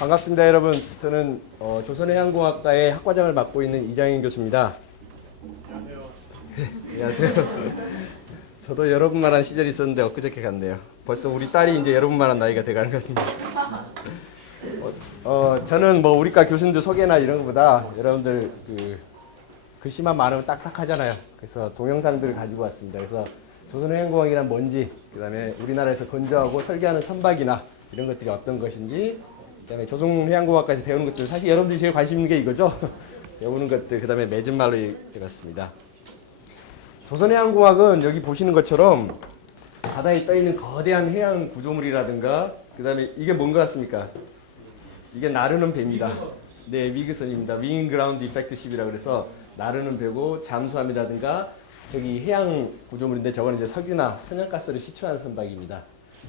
반갑습니다, 여러분. 저는 조선해양공학과의 학과장을 맡고 있는 이장인 교수입니다. 안녕하세요. 저도 여러분만한 시절이 있었는데 엊그저께 갔네요. 벌써 우리 딸이 이제 여러분만한 나이가 돼가는 것 같은데. 저는 뭐 우리과 교수님들 소개나 이런 것보다 여러분들 글씨만 많으면 딱딱하잖아요. 그래서 동영상들을 가지고 왔습니다. 그래서 조선해양공학이란 뭔지, 그다음에 우리나라에서 건조하고 설계하는 선박이나 이런 것들이 어떤 것인지, 그다음에 조선해양공학과에서 배우는 것들, 사실 여러분들이 제일 관심 있는 게 이거죠. 배우는 것들, 그다음에 맺은 말로 읽었습니다. 조선해양공학은 여기 보시는 것처럼 바다에 떠 있는 거대한 해양 구조물이라든가, 그다음에 이게 뭔 것 같습니까? 이게 나르는 배입니다. 네, 위그선입니다. 윙 그라운드 이펙트 십이라고 그래서 나르는 배고, 잠수함이라든가 저기 해양 구조물인데 저거는 이제 석유나 천연가스를 시추하는 선박입니다.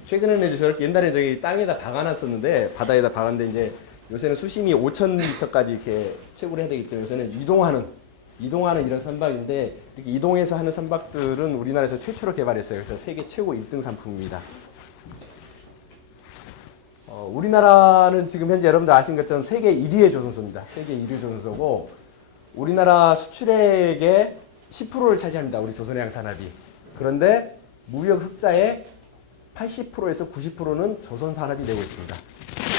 최근에는 이제 저렇게 옛날에 저기 땅에다 박아놨었는데, 바다에다 박았는데 이제 요새는 수심이 5,000m까지 이렇게 채굴을 해야 되기 때문에 요새는 이동하는 이런 선박인데, 이렇게 이동해서 하는 선박들은 우리나라에서 최초로 개발했어요. 그래서 세계 최고 1등 상품입니다. 우리나라는 지금 현재 여러분들 아신 것처럼 세계 1위의 조선소입니다. 세계 1위 조선소고, 우리나라 수출액의 10%를 차지합니다. 우리 조선해양 산업이. 그런데 무역 흑자의 80%에서 90%는 조선 산업이 내고 있습니다.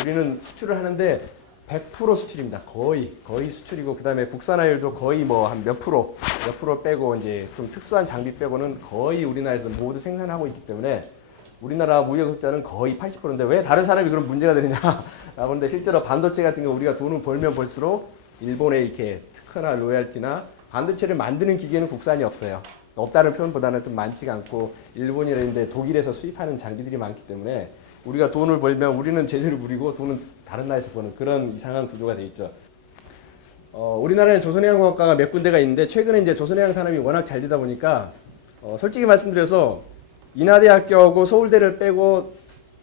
우리는 수출을 하는데 100% 수출입니다. 거의 수출이고, 그 다음에 국산화율도 거의 뭐 한 몇 프로 빼고, 이제 좀 특수한 장비 빼고는 거의 우리나라에서 모두 생산하고 있기 때문에 우리나라 무역 흑자는 거의 80%인데 왜 다른 사람이 그런 문제가 되느냐라고 하는데, 실제로 반도체 같은 거 우리가 돈을 벌면 벌수록 일본에 이렇게 특허나 로열티나 반도체를 만드는 기계는 국산이 없어요. 없다는 표현보다는 좀 많지가 않고, 일본이라는데 독일에서 수입하는 장비들이 많기 때문에 우리가 돈을 벌면 우리는 제재를 부리고 돈은 다른 나라에서 버는 그런 이상한 구조가 돼 있죠. 우리나라에 조선해양공학과가 몇 군데가 있는데, 최근에 이제 조선해양 산업이 워낙 잘 되다 보니까 솔직히 말씀드려서 인하대학교하고 서울대를 빼고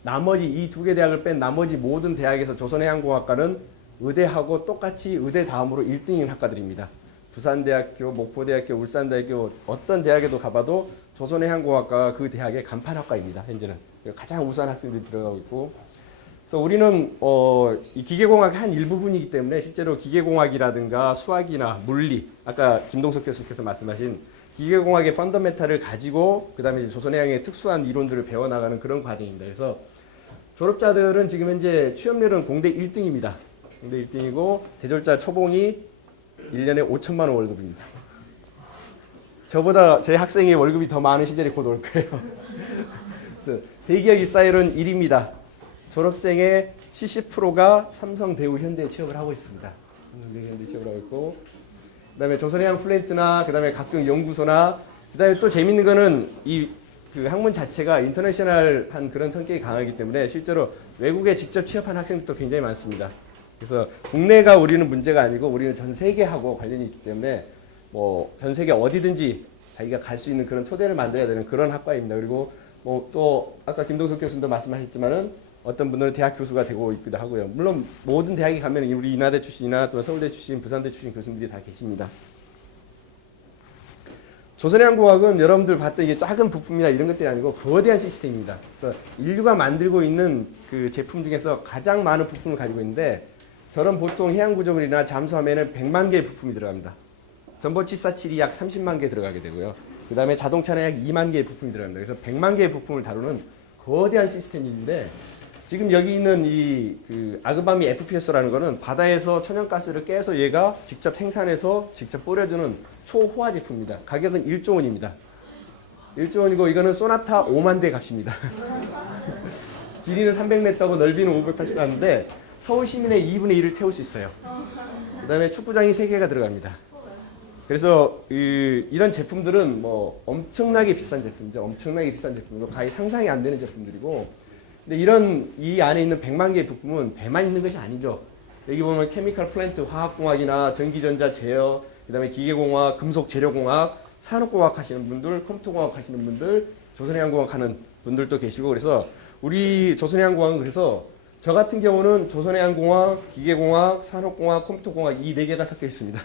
나머지 이 두 개 대학을 뺀 나머지 모든 대학에서 조선해양공학과는 의대하고 똑같이 의대 다음으로 1등인 학과들입니다. 부산대학교, 목포대학교, 울산대학교 어떤 대학에도 가봐도 조선해양공학과가 그 대학의 간판학과입니다. 현재는 가장 우수한 학생들이 들어가고 있고, 그래서 우리는 이 기계공학의 한 일부분이기 때문에 실제로 기계공학이라든가 수학이나 물리, 아까 김동석 교수께서 말씀하신 기계공학의 펀더멘탈을 가지고 그 다음에 조선해양의 특수한 이론들을 배워나가는 그런 과정입니다. 그래서 졸업자들은 지금 현재 취업률은 공대 1등입니다. 공대 1등이고, 대졸자 초봉이 1년에 5천만 원 월급입니다. 저보다 제 학생의 월급이 더 많은 시절이 곧 올 거예요. 그래서 대기업 입사율은 1위입니다. 졸업생의 70%가 삼성, 대우, 현대에 취업을 하고 있습니다. 현대에 취업을 하고 있고, 그다음에 조선해양 플랜트나 그다음에 각종 연구소나, 그다음에 또 재밌는 거는 그 학문 자체가 인터내셔널한 그런 성격이 강하기 때문에 실제로 외국에 직접 취업한 학생들도 굉장히 많습니다. 그래서 국내가 우리는 문제가 아니고 우리는 전 세계하고 관련이 있기 때문에 뭐 전 세계 어디든지 자기가 갈 수 있는 그런 토대를 만들어야 되는 그런 학과입니다. 그리고 뭐 또 아까 김동석 교수님도 말씀하셨지만은 어떤 분들은 대학 교수가 되고 있기도 하고요. 물론 모든 대학에 가면 우리 인하대 출신이나 또 서울대 출신, 부산대 출신 교수님들이 다 계십니다. 조선해양공학은 여러분들 봤던 이게 작은 부품이나 이런 것들이 아니고 거대한 시스템입니다. 그래서 인류가 만들고 있는 그 제품 중에서 가장 많은 부품을 가지고 있는데, 저런 보통 해양구조물이나 잠수함에는 100만 개의 부품이 들어갑니다. 전보치 사칠이 약 30만 개 들어가게 되고요. 그 다음에 자동차는 약 2만 개의 부품이 들어갑니다. 그래서 100만 개의 부품을 다루는 거대한 시스템인데, 지금 여기 있는 그 아그바미 FPS라는 거는 바다에서 천연가스를 깨서 얘가 직접 생산해서 직접 뿌려주는 초호화 제품입니다. 가격은 1조 원입니다. 1조 원이고, 이거는 소나타 5만 대 값입니다. 길이는 300m고 넓이는 580m인데 서울 시민의 2분의 1을 태울 수 있어요. 그 다음에 축구장이 3개가 들어갑니다. 그래서 이런 제품들은 뭐 엄청나게 비싼 제품이죠. 엄청나게 비싼 제품이고 거의 상상이 안 되는 제품들이고, 근데 이 안에 있는 100만 개의 부품은 배만 있는 것이 아니죠. 여기 보면 케미컬 플랜트, 화학공학이나 전기전자 제어, 그 다음에 기계공학, 금속 재료공학, 산업공학 하시는 분들, 컴퓨터공학 하시는 분들, 조선해양공학 하는 분들도 계시고, 그래서 우리 조선해양공학은 그래서 저 같은 경우는 조선해양공학, 기계공학, 산업공학, 컴퓨터공학 이 4개가 섞여 있습니다.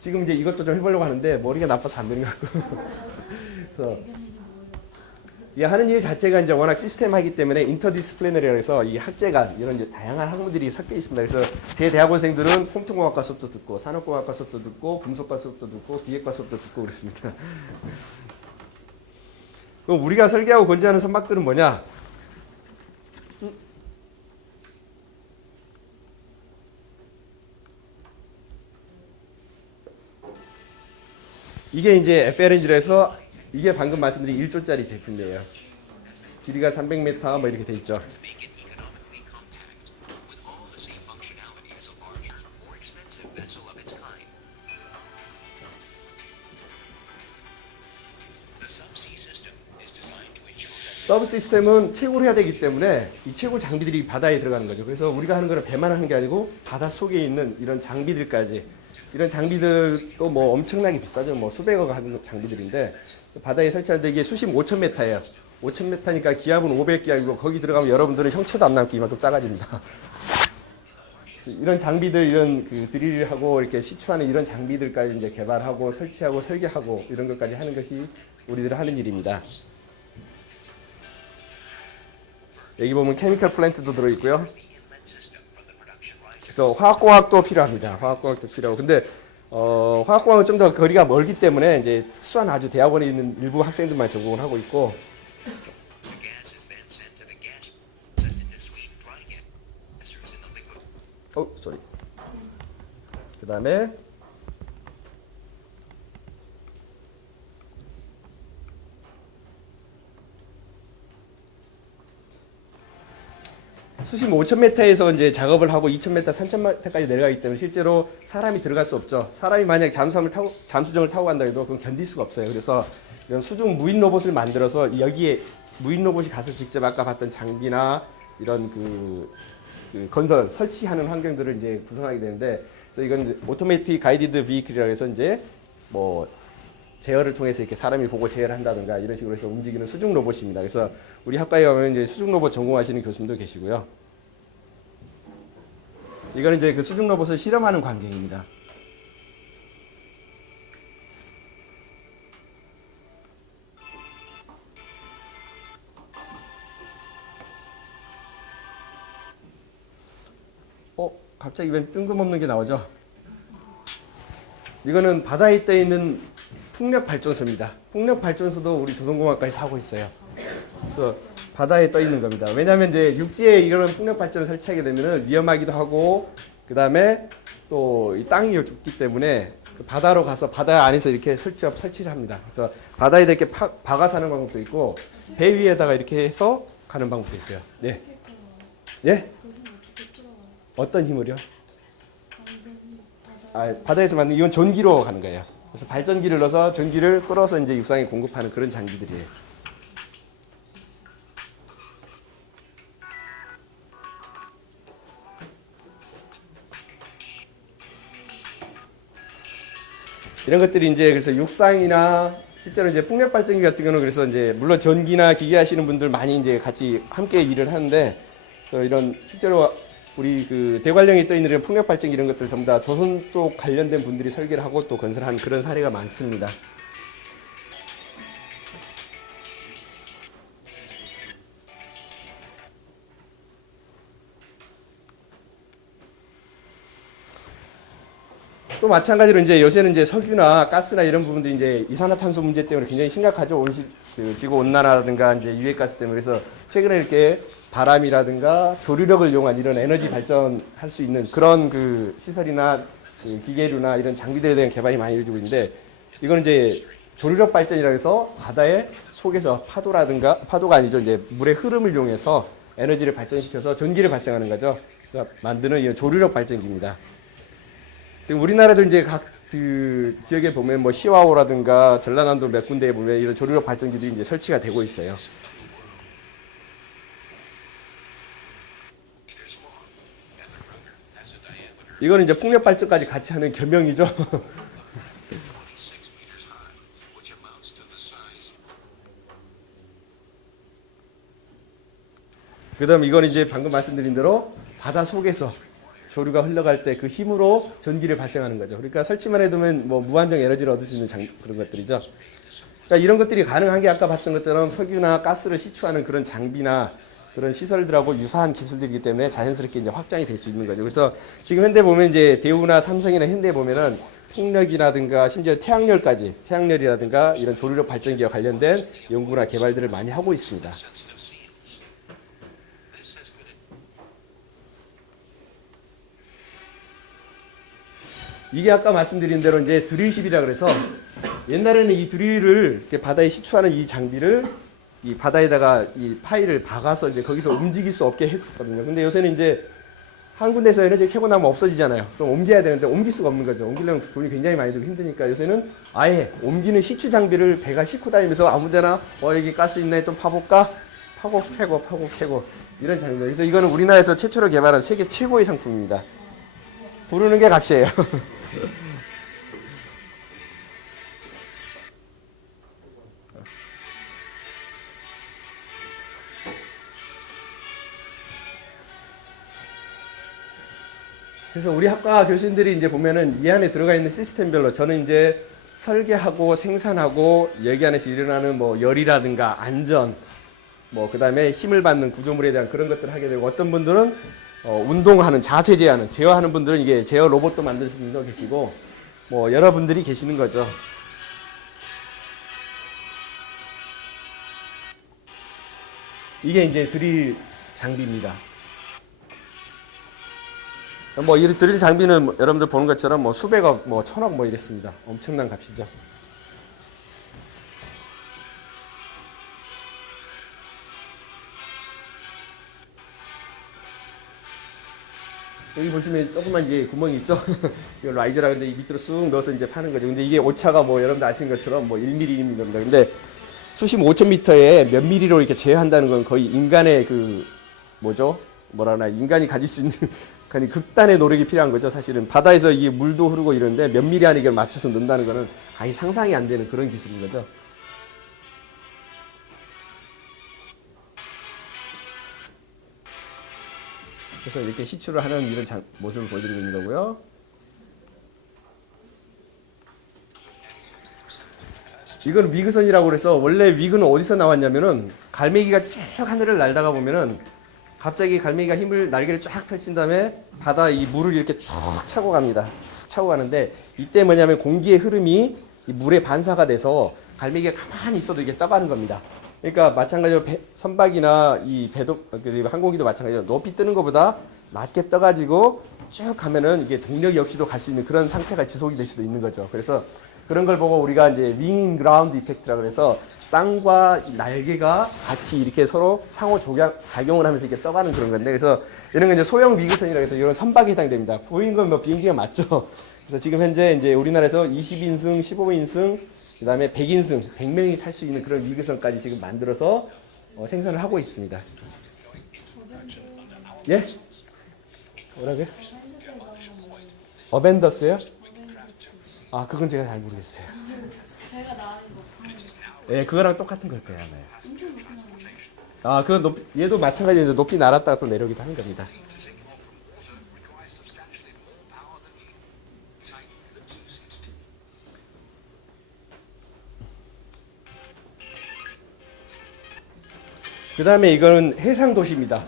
지금 이제 이것도 좀 해보려고 하는데 머리가 나빠서 안 되는 것 같고. 그래서 이 하는 일 자체가 이제 워낙 시스템화이기 때문에 인터디스플리너리라고 해서 이 학제간 이런 이제 다양한 학문들이 섞여 있습니다. 그래서 제 대학원생들은 컴퓨터공학과 수업도 듣고 산업공학과 수업도 듣고 금속과 수업도 듣고 기계과 수업도 듣고 그렇습니다. 그럼 우리가 설계하고 건재하는 선박들은 뭐냐? 이게 이제 FLNG라서 이게 방금 말씀드린 1조짜리 제품이에요. 길이가 300m 뭐 이렇게 돼 있죠. 서브 시스템은 채굴 해야 되기 때문에 이 채굴 장비들이 바다에 들어가는 거죠. 그래서 우리가 하는 거는 배만 하는 게 아니고 바다 속에 있는 이런 장비들까지, 이런 장비들도 뭐 엄청나게 비싸죠. 뭐 수백억 하는 장비들인데 바다에 설치하는데 이게 수심 5,000m예요. 5,000m니까 기압은 500기압이고 거기 들어가면 여러분들은 형체도 안 남고 이만큼 작아집니다. 이런 장비들, 이런 그 드릴하고 이렇게 시추하는 이런 장비들까지 이제 개발하고 설치하고 설계하고 이런 것까지 하는 것이 우리들 하는 일입니다. 여기 보면 케미컬 플랜트도 들어있고요. 그래서 화학공학도 필요합니다. 화학공학도 필요하고. 근데 화학공학은 좀 더 거리가 멀기 때문에 이제 특수한 아주 대학원에 있는 일부 학생들만 전공을 하고 있고. 쏘리. 그 다음에 수심 5,000m에서 이제 작업을 하고 2,000m, 3,000m까지 내려가기 때문에 실제로 사람이 들어갈 수 없죠. 사람이 만약 잠수정을 타고 간다 해도 그건 견딜 수가 없어요. 그래서 이런 수중 무인 로봇을 만들어서 여기에 무인 로봇이 가서 직접 아까 봤던 장비나 이런 그 건설 설치하는 환경들을 이제 구성하게 되는데, 그래서 이건 오토매틱 가이디드 비클이라고 해서 이제 뭐 제어를 통해서 이렇게 사람이 보고 제어를 한다든가 이런 식으로 해서 움직이는 수중 로봇입니다. 그래서 우리 학과에 가면 이제 수중 로봇 전공하시는 교수님도 계시고요. 이거는 이제 그 수중 로봇을 실험하는 광경입니다. 갑자기 웬 뜬금없는 게 나오죠? 이거는 바다에 떠 있는 풍력 발전소입니다. 풍력 발전소도 우리 조선공학과에서 하고 있어요. 그래서 바다에 떠 있는 겁니다. 왜냐하면 이제 육지에 이런 풍력 발전을 설치하게 되면은 위험하기도 하고, 그 다음에 또 이 땅이 좁기 때문에 그 바다로 가서 바다 안에서 이렇게 설치를 합니다. 그래서 바다에 이렇게 박아 사는 방법도 있고, 배 위에다가 이렇게 해서 가는 방법도 있고요. 네. 예? 어떤 힘을요? 바다에서 만든 이건 전기로 가는 거예요. 그래서 발전기를 넣어서 전기를 끌어서 이제 육상에 공급하는 그런 장비들이에요. 이런 것들이 이제 그래서 육상이나 실제로 이제 풍력 발전기 같은 경우는 그래서 이제 물론 전기나 기계 하시는 분들 많이 이제 같이 함께 일을 하는데, 그래서 이런 실제로 우리 그 대관령에 떠 있는 이런 풍력 발전기 이런 것들 전부 다 조선 쪽 관련된 분들이 설계를 하고 또 건설한 그런 사례가 많습니다. 또 마찬가지로 이제 요새는 이제 석유나 가스나 이런 부분들이 이제 이산화탄소 문제 때문에 굉장히 심각하죠. 지구 온난화라든가 이제 유해가스 때문에. 그래서 최근에 이렇게 바람이라든가 조류력을 이용한 이런 에너지 발전할 수 있는 그런 그 시설이나 그 기계류나 이런 장비들에 대한 개발이 많이 이루어지고 있는데, 이거는 이제 조류력 발전이라고 해서 바다의 속에서 파도가 아니죠. 이제 물의 흐름을 이용해서 에너지를 발전시켜서 전기를 발생하는 거죠. 그래서 만드는 이런 조류력 발전기입니다. 지금 우리나라도 이제 각 그 지역에 보면 뭐 시와호라든가 전라남도 몇 군데에 보면 이런 조류력 발전기들이 이제 설치가 되고 있어요. 이거는 이제 풍력 발전까지 같이 하는 겸용이죠. 그다음 이건 이제 방금 말씀드린 대로 바다 속에서 조류가 흘러갈 때 그 힘으로 전기를 발생하는 거죠. 그러니까 설치만 해두면 뭐 무한정 에너지를 얻을 수 있는 그런 것들이죠. 그러니까 이런 것들이 가능한 게 아까 봤던 것처럼 석유나 가스를 시추하는 그런 장비나 그런 시설들하고 유사한 기술들이기 때문에 자연스럽게 이제 확장이 될 수 있는 거죠. 그래서 지금 현대 보면 이제 대우나 삼성이나 현대 보면은 풍력이라든가 심지어 태양열까지, 태양열이라든가 이런 조류력 발전기와 관련된 연구나 개발들을 많이 하고 있습니다. 이게 아까 말씀드린 대로 이제 드릴십이라 그래서 옛날에는 이 드릴을 이렇게 바다에 시추하는 이 장비를 이 바다에다가 이 파일을 박아서 이제 거기서 움직일 수 없게 했었거든요. 근데 요새는 이제 한 군데서 에너지 캐고 나면 없어지잖아요. 그럼 옮겨야 되는데 옮길 수가 없는 거죠. 옮기려면 돈이 굉장히 많이 들고 힘드니까 요새는 아예 옮기는 시추 장비를 배가 싣고 다니면서 아무데나 여기 가스 있네 좀 파볼까? 파고 캐고 파고 캐고 이런 장비입니다. 그래서 이거는 우리나라에서 최초로 개발한 세계 최고의 상품입니다. 부르는 게 값이에요. 그래서 우리 학과 교수님들이 이제 보면은 이 안에 들어가 있는 시스템별로 저는 이제 설계하고 생산하고 여기 안에서 일어나는 뭐 열이라든가 안전 뭐 그다음에 힘을 받는 구조물에 대한 그런 것들을 하게 되고 어떤 분들은 운동하는 자세 제어하는 제어하는 분들은 이게 제어 로봇도 만드시는 분도 계시고 뭐 여러분들이 계시는 거죠. 이게 이제 드릴 장비입니다. 뭐 이 드릴 장비는 뭐 여러분들 보는 것처럼 뭐 수백억, 뭐 천억 뭐 이랬습니다. 엄청난 값이죠. 여기 보시면 조그만 이제 구멍이 있죠. 이거 라이저라 근데 이 밑으로 쑥 넣어서 이제 파는 거죠. 근데 이게 오차가 뭐 여러분들 아시는 것처럼 뭐 1mm입니다. 근데 수심 5,000m에 몇 미리로 이렇게 제어한다는 건 거의 인간의 그 뭐죠? 뭐라나 인간이 가질 수 있는 극단의 노력이 필요한 거죠. 사실은 바다에서 이게 물도 흐르고 이런데 몇 미리 안에 이걸 맞춰서 넣는다는 거는 아예 상상이 안 되는 그런 기술인 거죠. 그래서 이렇게 시추를 하는 이런 모습을 보여드리고 있는 거고요. 이건 위그선이라고 그래서 원래 위그는 어디서 나왔냐면은 갈매기가 쭉 하늘을 날다가 보면은 갑자기 갈매기가 힘을 날개를 쫙 펼친 다음에 바다 이 물을 이렇게 쭉 차고 갑니다. 쭉 차고 가는데 이때 뭐냐면 공기의 흐름이 이 물에 반사가 돼서 갈매기가 가만히 있어도 이게 떠가는 겁니다. 그러니까 마찬가지로 선박이나 이 배도 항공기도 마찬가지로 높이 뜨는 것보다 낮게 떠가지고 쭉 가면은 이게 동력이 없이도 갈 수 있는 그런 상태가 지속이 될 수도 있는 거죠. 그래서 그런 걸 보고 우리가 이제 윙 그라운드 이펙트라고 해서 땅과 날개가 같이 이렇게 서로 상호 작용을 하면서 이렇게 떠가는 그런 건데 그래서 이런 건 이제 소형 위그선이라고 해서 이런 선박에 해당됩니다. 보이는 건 뭐 비행기가 맞죠. 그래서 지금 현재 이제 우리나라에서 20인승, 15인승, 그다음에 100인승, 100명이 탈 수 있는 그런 위그선까지 지금 만들어서 생산을 하고 있습니다. 예? 뭐라고요? 어벤더스요? 아, 그건 제가 잘 모르겠어요. 제가 나은 거. 예, 그거랑 똑같은 걸 거예요, 아마요. 아, 그건 얘도 마찬가지로 높이 날았다가 또 내려오기도 하는 겁니다. 그 다음에 이거는 해상 도시입니다.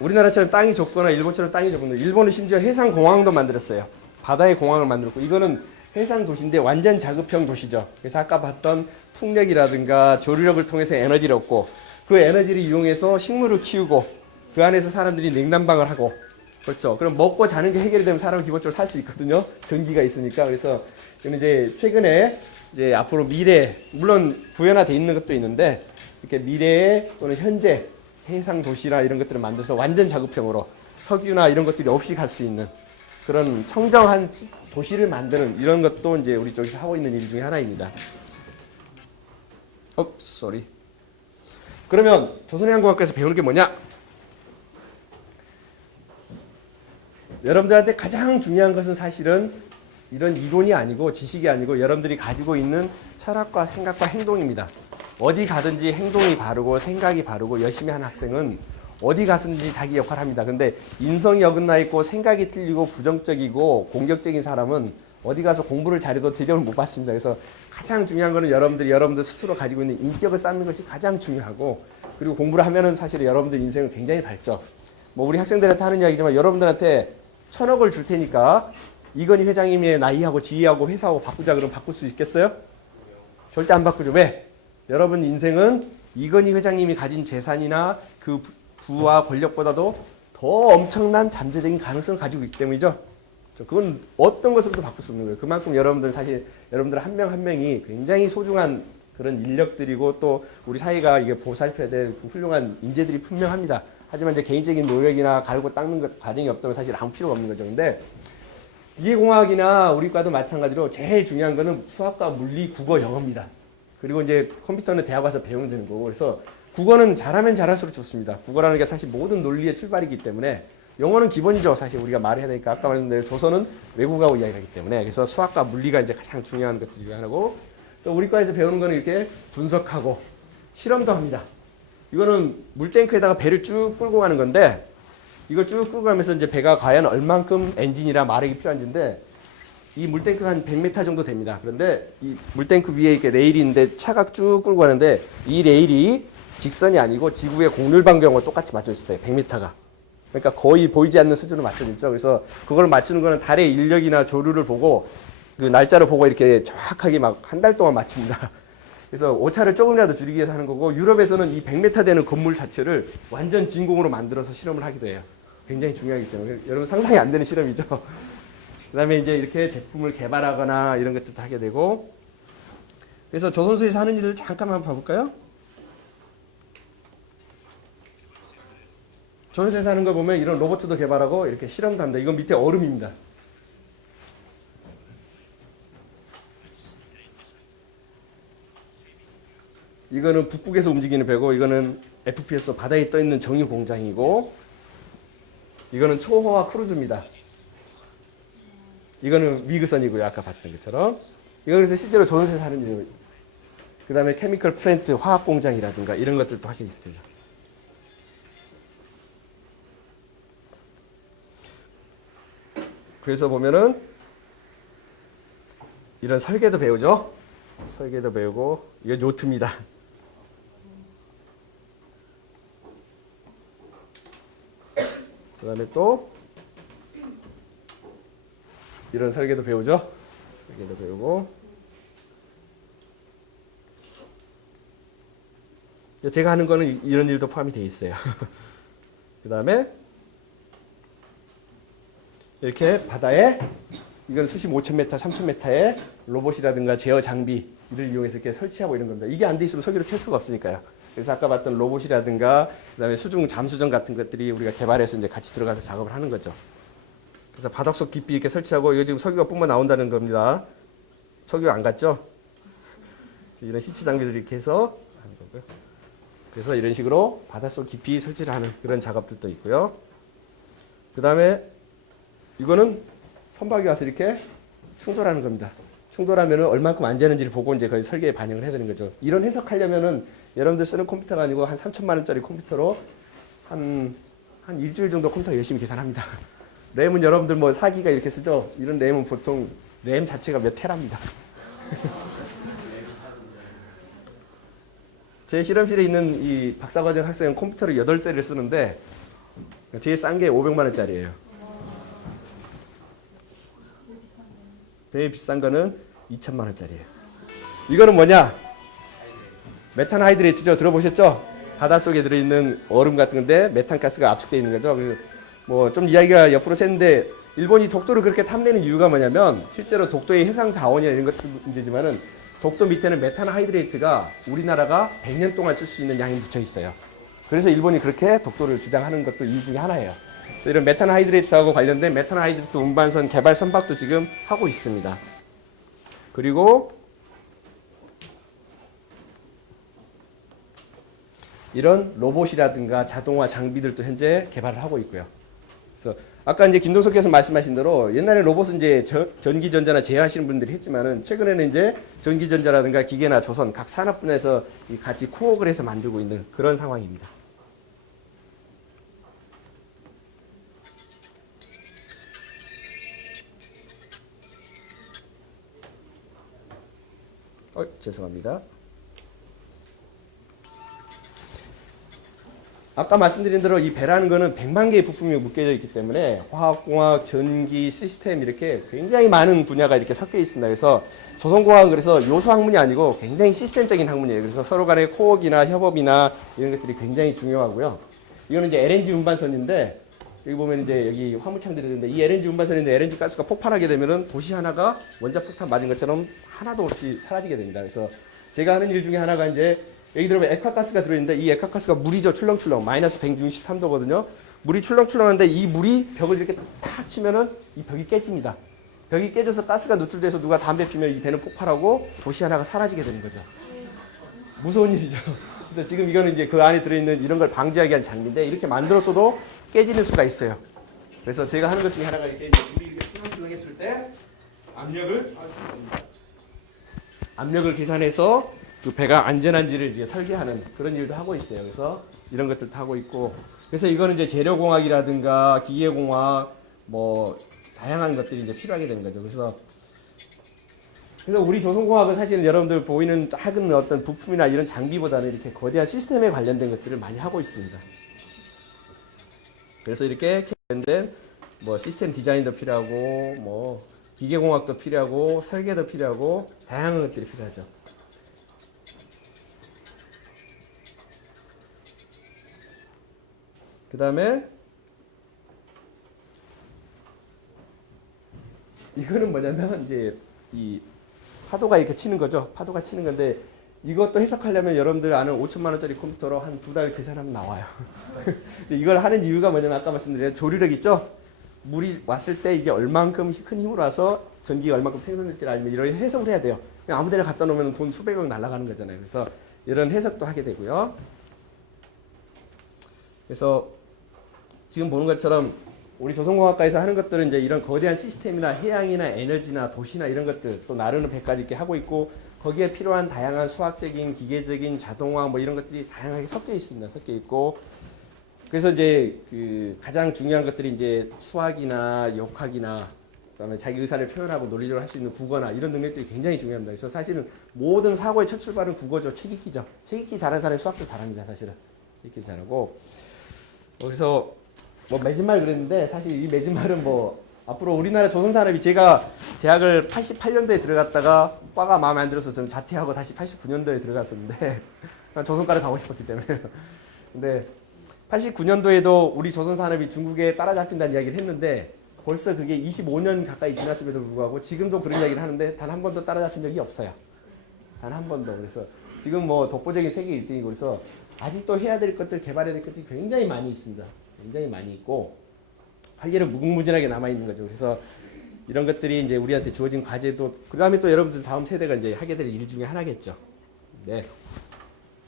우리나라처럼 땅이 좁거나 일본처럼 땅이 좁은데 일본은 심지어 해상 공항도 만들었어요. 바다에 공항을 만들었고 이거는 해상 도시인데 완전 자급형 도시죠. 그래서 아까 봤던 풍력이라든가 조류력을 통해서 에너지를 얻고 그 에너지를 이용해서 식물을 키우고 그 안에서 사람들이 냉난방을 하고 그렇죠. 그럼 먹고 자는 게 해결이 되면 사람은 기본적으로 살 수 있거든요. 전기가 있으니까. 그래서 이제 최근에 이제 앞으로 미래 물론 구현화돼 있는 것도 있는데 이렇게 미래에 또는 현재 해상 도시나 이런 것들을 만들어서 완전 자급형으로 석유나 이런 것들이 없이 갈 수 있는 그런 청정한 도시를 만드는 이런 것도 이제 우리 쪽에서 하고 있는 일 중에 하나입니다. 쏘리. 그러면 조선해양공학과에서 배우는 게 뭐냐? 여러분들한테 가장 중요한 것은 사실은 이런 이론이 아니고 지식이 아니고 여러분들이 가지고 있는 철학과 생각과 행동입니다. 어디 가든지 행동이 바르고 생각이 바르고 열심히 하는 학생은 어디 가서든지 자기 역할을 합니다. 근데 인성이 어긋나 있고 생각이 틀리고 부정적이고 공격적인 사람은 어디 가서 공부를 잘해도 대접을 못 받습니다. 그래서 가장 중요한 거는 여러분들 스스로 가지고 있는 인격을 쌓는 것이 가장 중요하고, 그리고 공부를 하면은 사실 여러분들 인생은 굉장히 밝죠. 뭐 우리 학생들한테 하는 이야기지만 여러분들한테 1,000억을 줄 테니까 이건희 회장님의 나이하고 지위하고 회사하고 바꾸자 그러면 바꿀 수 있겠어요? 절대 안 바꾸죠. 왜? 여러분 인생은 이건희 회장님이 가진 재산이나 그 부와 권력보다도 더 엄청난 잠재적인 가능성을 가지고 있기 때문이죠. 그건 어떤 것으로도 바꿀 수 없는 거예요. 그만큼 여러분들 사실 여러분들 한 명 한 명이 굉장히 소중한 그런 인력들이고, 또 우리 사회가 이게 보살펴야 될 훌륭한 인재들이 분명합니다. 하지만 이제 개인적인 노력이나 갈고 닦는 것 과정이 없다면 사실 아무 필요가 없는 거죠. 근데 기계공학이나 우리과도 마찬가지로 제일 중요한 거는 수학과 물리, 국어, 영어입니다. 그리고 이제 컴퓨터는 대학 와서 배우면 되는 거고, 그래서 국어는 잘하면 잘할수록 좋습니다. 국어라는 게 사실 모든 논리의 출발이기 때문에, 영어는 기본이죠. 사실 우리가 말을 해야 되니까. 아까 말했는데 조선은 외국어하고 이야기하기 때문에, 그래서 수학과 물리가 이제 가장 중요한 것들 중에 하나고, 또 우리과에서 배우는 거는 이렇게 분석하고 실험도 합니다. 이거는 물탱크에다가 배를 쭉 끌고 가는 건데, 이걸 쭉 끌고 가면서 이제 배가 과연 얼만큼 엔진이나 마력이 필요한지인데, 이 물탱크가 한 100m 정도 됩니다. 그런데 이 물탱크 위에 이렇게 레일이 있는데 차가 쭉 끌고 가는데, 이 레일이 직선이 아니고 지구의 곡률 반경과 똑같이 맞춰 있어요. 100m가. 그러니까 거의 보이지 않는 수준으로 맞춰져 있죠. 그래서 그걸 맞추는 거는 달의 인력이나 조류를 보고 그 날짜를 보고 이렇게 정확하게 막 한 달 동안 맞춥니다. 그래서 오차를 조금이라도 줄이기 위해서 하는 거고, 유럽에서는 이 100m 되는 건물 자체를 완전 진공으로 만들어서 실험을 하기도 해요. 굉장히 중요하기 때문에. 여러분 상상이 안 되는 실험이죠. 그 다음에 이제 이렇게 제품을 개발하거나 이런 것들도 하게 되고, 그래서 조선소에서 하는 일을 잠깐 한번 봐볼까요? 조선소에서 하는 거 보면 이런 로봇도 개발하고 이렇게 실험도 합니다. 이건 밑에 얼음입니다. 이거는 북극에서 움직이는 배고, 이거는 FPS로 바다에 떠 있는 정유 공장이고, 이거는 초호화 크루즈입니다. 이거는 위그선이고요. 아까 봤던 것처럼. 이거 그래서 실제로 조선소에서 하는 일이에요. 그 다음에 케미컬 플랜트, 화학 공장이라든가 이런 것들도 하게 되죠. 그래서 보면은 이런 설계도 배우죠. 설계도 배우고, 이게 요트입니다. 그 다음에 또 이런 설계도 배우죠. 설계도 배우고, 제가 하는 거는 이런 일도 포함이 되어 있어요. 그 다음에 이렇게 바다에, 이건 수심 5,000m, 3,000m의 로봇이라든가 제어 장비를 이용해서 이렇게 설치하고 이런 겁니다. 이게 안 돼 있으면 석유를 켤 수가 없으니까요. 그래서 아까 봤던 로봇이라든가 그다음에 수중 잠수정 같은 것들이 우리가 개발해서 이제 같이 들어가서 작업을 하는 거죠. 그래서 바닥속 깊이 이렇게 설치하고, 이거 지금 석유가 뿜어 나온다는 겁니다. 석유 안 갔죠? 이런 시추 장비들을 이렇게 해서 하는 거고요. 그래서 이런 식으로 바닷속 깊이 설치를 하는 그런 작업들도 있고요. 그 다음에 이거는 선박이 와서 이렇게 충돌하는 겁니다. 충돌하면 얼마큼 안전한지를 보고 이제 거의 설계에 반영을 해야 되는 거죠. 이런 해석하려면은 여러분들 쓰는 컴퓨터가 아니고 한 3천만 원짜리 컴퓨터로 한 일주일 정도 컴퓨터 열심히 계산합니다. 램은 여러분들 뭐 4기가 이렇게 쓰죠. 이런 램은 보통 램 자체가 몇 테라입니다. 제 실험실에 있는 이 박사과정 학생은 컴퓨터를 8대를 쓰는데 제일 싼 게 500만 원짜리예요. 제일 비싼 거는 2천만 원짜리예요. 이거는 뭐냐? 메탄 하이드레이트죠. 들어보셨죠? 바닷속에 들어있는 얼음 같은 건데 메탄가스가 압축되어 있는 거죠. 뭐 좀 이야기가 옆으로 샜는데, 일본이 독도를 그렇게 탐내는 이유가 뭐냐면, 실제로 독도의 해상 자원이나 이런 것도 문제지만은 독도 밑에는 메탄 하이드레이트가 우리나라가 100년 동안 쓸 수 있는 양이 묻혀 있어요. 그래서 일본이 그렇게 독도를 주장하는 것도 이유 중에 하나예요. 그래서 이런 메탄 하이드레이트하고 관련된 메탄 하이드레이트 운반선 개발 선박도 지금 하고 있습니다. 그리고 이런 로봇이라든가 자동화 장비들도 현재 개발을 하고 있고요. 그래서 아까 이제 김동석 교수 말씀하신 대로 옛날에 로봇은 이제 전기전자나 제어하시는 분들이 했지만은, 최근에는 이제 전기전자라든가 기계나 조선 각 산업 분야에서 같이 코업을 해서 만들고 있는 그런 상황입니다. 죄송합니다. 아까 말씀드린 대로 이 배라는 거는 100만 개의 부품이 묶여져 있기 때문에 화학공학, 전기, 시스템 이렇게 굉장히 많은 분야가 이렇게 섞여 있습니다. 그래서 조선공학은 그래서 요소 학문이 아니고 굉장히 시스템적인 학문이에요. 그래서 서로 간의 코어기나 협업이나 이런 것들이 굉장히 중요하고요. 이거는 이제 LNG 운반선인데 여기 보면 이제 여기 화물창들이 있는데 이 LNG 운반선인데 LNG 가스가 폭발하게 되면은 도시 하나가 원자폭탄 맞은 것처럼 하나도 없이 사라지게 됩니다. 그래서 제가 하는 일 중에 하나가 이제 여기 들어보면 액화가스가 들어있는데 이 액화가스가 물이죠. 출렁출렁 마이너스 163도거든요. 물이 출렁출렁한데 이 물이 벽을 이렇게 탁 치면은 이 벽이 깨집니다. 벽이 깨져서 가스가 누출돼서 누가 담배 피면 이 배는 폭발하고 도시 하나가 사라지게 되는 거죠. 무서운 일이죠. 그래서 지금 이거는 이제 그 안에 들어있는 이런 걸 방지하기 위한 장비인데 이렇게 만들었어도 깨지는 수가 있어요. 그래서 제가 하는 것 중에 하나가 이렇게 물이 이렇게 출렁출렁했을 때 압력을 계산해서 그 배가 안전한지를 이제 설계하는 그런 일도 하고 있어요. 그래서 이런 것들도 하고 있고, 그래서 이거는 이제 재료공학이라든가 기계공학 뭐 다양한 것들이 이제 필요하게 되는 거죠. 그래서 우리 조선공학은 사실은 여러분들 보이는 작은 어떤 부품이나 이런 장비보다는 이렇게 거대한 시스템에 관련된 것들을 많이 하고 있습니다. 그래서 이렇게 관련된 뭐 시스템 디자인도 필요하고 뭐 기계공학도 필요하고 설계도 필요하고 다양한 것들이 필요하죠. 그 다음에 이거는 뭐냐면 이제 이 파도가 이렇게 치는 거죠. 파도가 치는 건데 이것도 해석하려면 여러분들 아는 5천만 원짜리 컴퓨터로 한 2달 계산하면 나와요. 이걸 하는 이유가 뭐냐면 아까 말씀드린 조류력 있죠. 물이 왔을 때 이게 얼만큼 큰 힘으로 와서 전기가 얼만큼 생성될지 알면 이런 해석을 해야 돼요. 그냥 아무 데나 갖다 놓으면 돈 수백억 날아가는 거잖아요. 그래서 이런 해석도 하게 되고요. 그래서 지금 보는 것처럼 우리 조선공학과에서 하는 것들은 이제 이런 거대한 시스템이나 해양이나 에너지나 도시나 이런 것들 또 나르는 배까지 이렇게 하고 있고 거기에 필요한 다양한 수학적인 기계적인 자동화 뭐 이런 것들이 다양하게 섞여 있습니다. 섞여 있고 그래서 이제 그 가장 중요한 것들이 이제 수학이나 역학이나 그다음에 자기 의사를 표현하고 논리적으로 할 수 있는 국어나 이런 능력들이 굉장히 중요합니다. 그래서 사실은 모든 사고의 첫 출발은 국어죠. 책 읽기죠. 책 읽기 잘하는 사람이 수학도 잘합니다. 사실은 읽기 잘하고 그래서 뭐 매진말 그랬는데 사실 이 매진말은 뭐 앞으로 우리나라 조선산업이 제가 대학을 88년도에 들어갔다가 과가 마음에 안 들어서 저는 자퇴하고 다시 89년도에 들어갔었는데 조선과를 가고 싶었기 때문에 근데 89년도에도 우리 조선산업이 중국에 따라잡힌다는 이야기를 했는데 벌써 그게 25년 가까이 지났음에도 불구하고 지금도 그런 이야기를 하는데 단 한 번도 따라잡힌 적이 없어요. 단 한 번도. 그래서 지금 뭐 독보적인 세계 1등이고 그래서 아직도 해야 될 것들, 개발해야 될 것들이 굉장히 많이 있습니다. 굉장히 많이 있고 할 일은 무궁무진하게 남아 있는 거죠. 그래서 이런 것들이 이제 우리한테 주어진 과제도 그다음에 또 여러분들 다음 세대가 이제 하게 될 일 중에 하나겠죠. 네.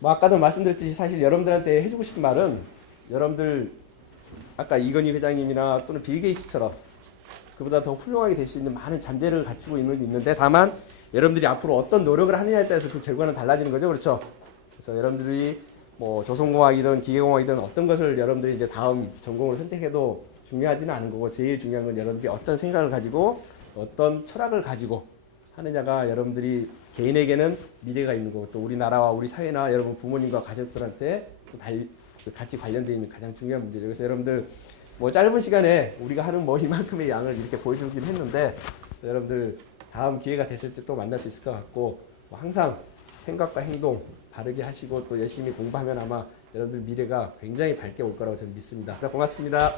뭐 아까도 말씀드렸듯이 사실 여러분들한테 해주고 싶은 말은 여러분들 아까 이건희 회장님이나 또는 빌 게이츠처럼 그보다 더 훌륭하게 될 수 있는 많은 잠재력을 갖추고 있는데 다만 여러분들이 앞으로 어떤 노력을 하느냐에 따라서 그 결과는 달라지는 거죠. 그렇죠? 그래서 여러분들이 뭐 조선공학이든 기계공학이든 어떤 것을 여러분들이 이제 다음 전공을 선택해도 중요하지는 않은 거고 제일 중요한 건 여러분들이 어떤 생각을 가지고 어떤 철학을 가지고 하느냐가 여러분들이 개인에게는 미래가 있는 거고 또 우리나라와 우리 사회나 여러분 부모님과 가족들한테 또 같이 관련되어 있는 가장 중요한 문제죠. 그래서 여러분들 뭐 짧은 시간에 우리가 하는 뭐 이만큼의 양을 이렇게 보여주긴 했는데 여러분들 다음 기회가 됐을 때 또 만날 수 있을 것 같고 뭐 항상 생각과 행동 바르게 하시고 또 열심히 공부하면 아마 여러분들 미래가 굉장히 밝게 올 거라고 저는 믿습니다. 고맙습니다.